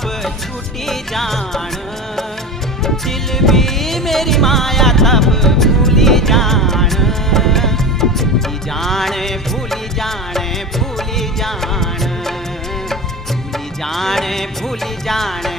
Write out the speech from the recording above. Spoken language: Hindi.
अब छूटी जान, दिल भी मेरी माया तब भूली जान, भूली जाने भूली जाने भूली जान, भूली जाने भूली जाने